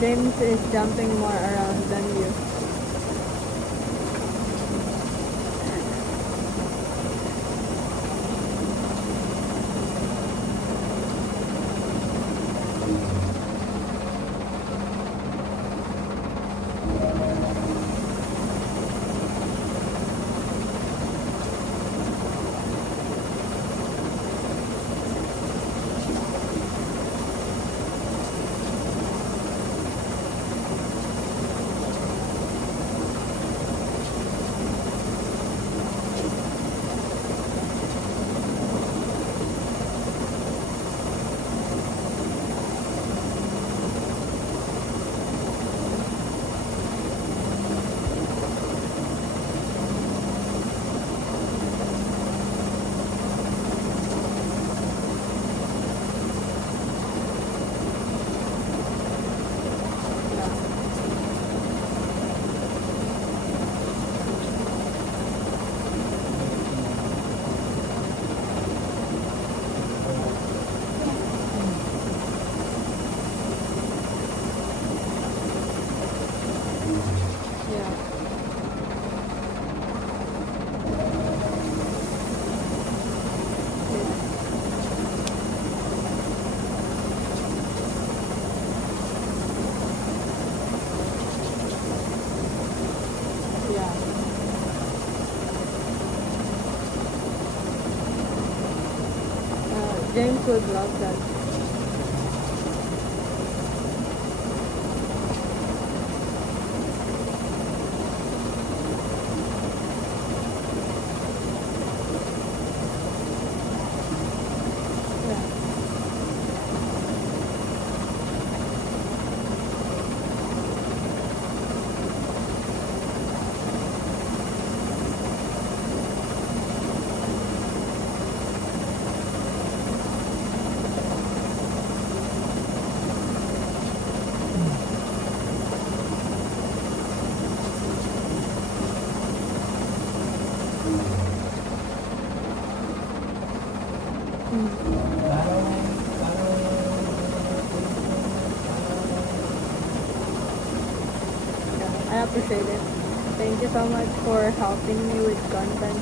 James is jumping more around than you. James would love that. I appreciate it. Thank you so much for helping me with content.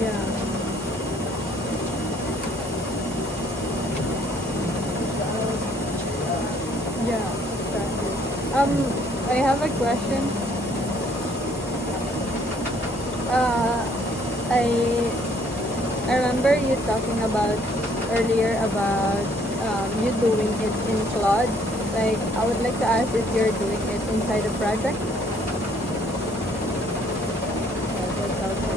Yeah. Yeah, exactly. I have a question. Uh, I remember you talking about earlier about you doing it in Claude. Like, I would like to ask if you're doing it inside a project. Yeah, that's also.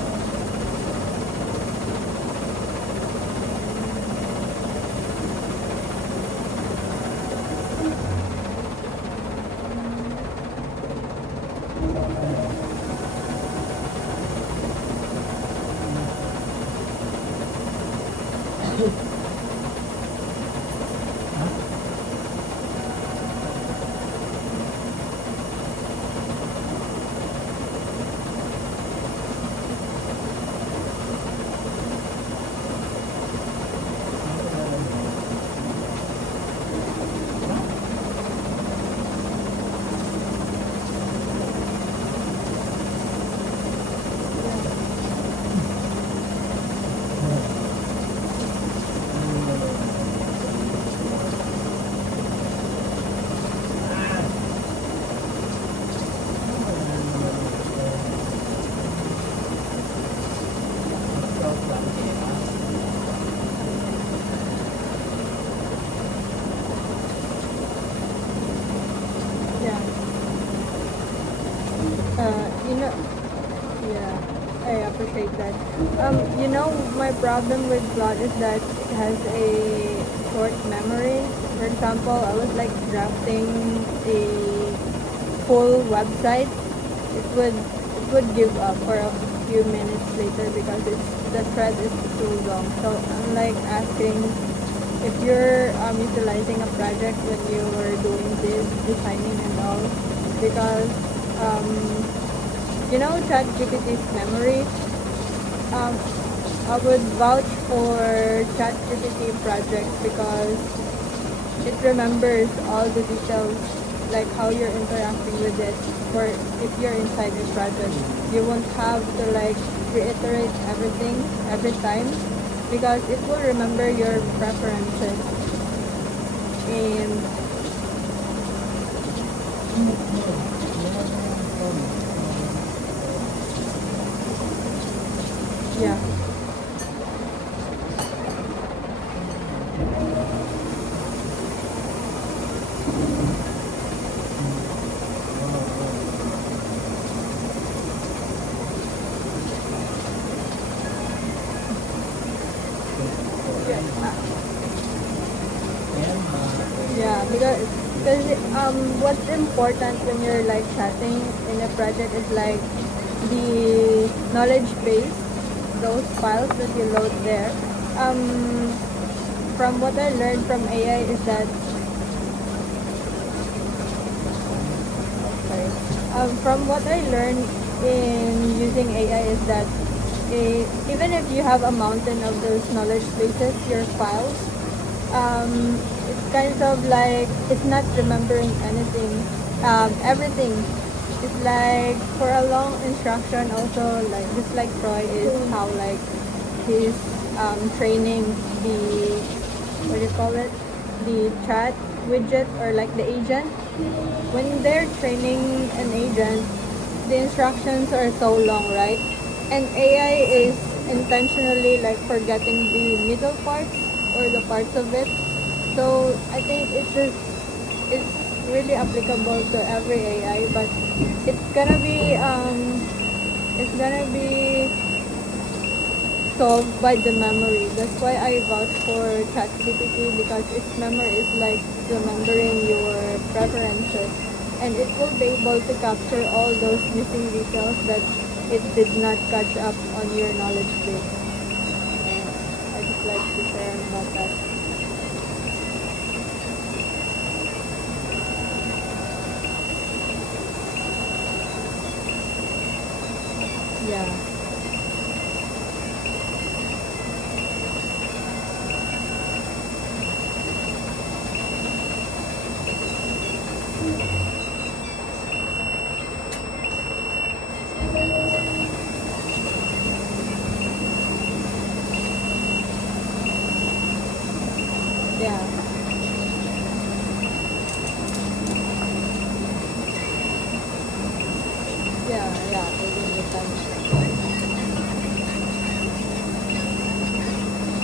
Yeah. You know, yeah, I appreciate that. My problem with Claude is that it has a short memory. For example, I was like drafting a full website. It would give up for a few minutes later because the thread is too long. So I'm like asking if you're utilizing a project when you were doing this designing and all, because you know ChatGPT's memory. Um, I would vouch for ChatGPT project because it remembers all the details, like how you're interacting with it. For if you're inside a project, you won't have to like reiterate everything every time because it will remember your preferences. And yeah, yeah, yeah, because what's important when you're like chatting in a project is like the knowledge base, those files that you load there. Um, from what I learned from AI is that sorry. From what I learned in using AI is that even if you have a mountain of those knowledge bases, your files, it's kind of like it's not remembering anything. Everything. It's like for a long instruction also like just like Troy is how like he's training the what do you call it? The chat widget or like the agent. When they're training an agent, the instructions are so long, right? And AI is intentionally like forgetting the middle parts or the parts of it. So I think it's really applicable to every AI, but it's gonna be it's gonna be solved by the memory. That's why I vouch for ChatGPT because its memory is like remembering your preferences and it will be able to capture all those missing details that it did not catch up on your knowledge base. And I just like to share about that. Yeah, yeah, yeah, taking the time.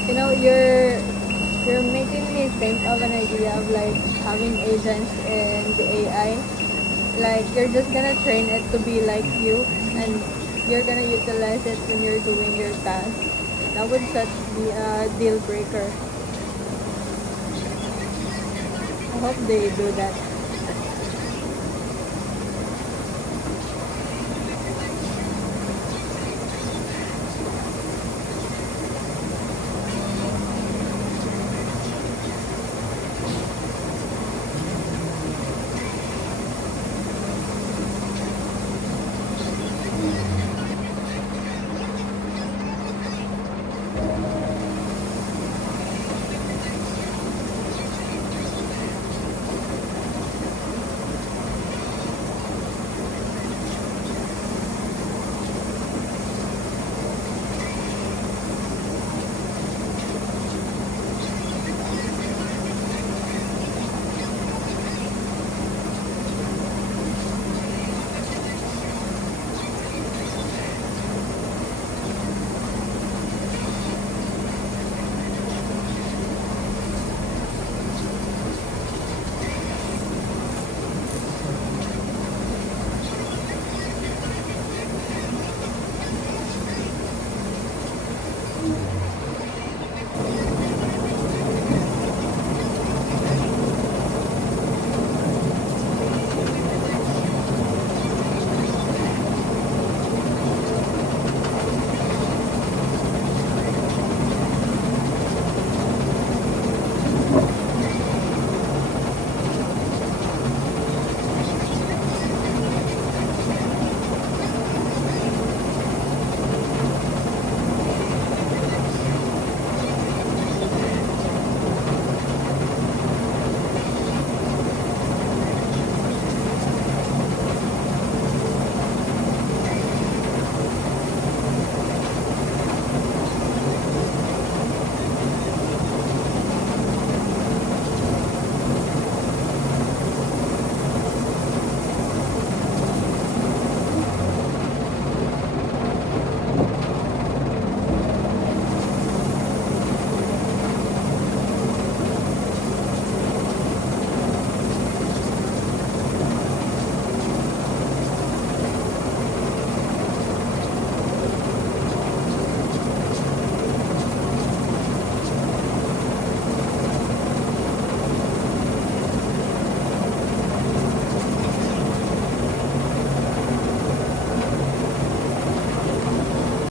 You know, you're making me think of an idea of like having agents in the AI. Like you're just gonna train it to be like you and you're gonna utilize it when you're doing your task. That would such be a deal breaker. I hope they do that.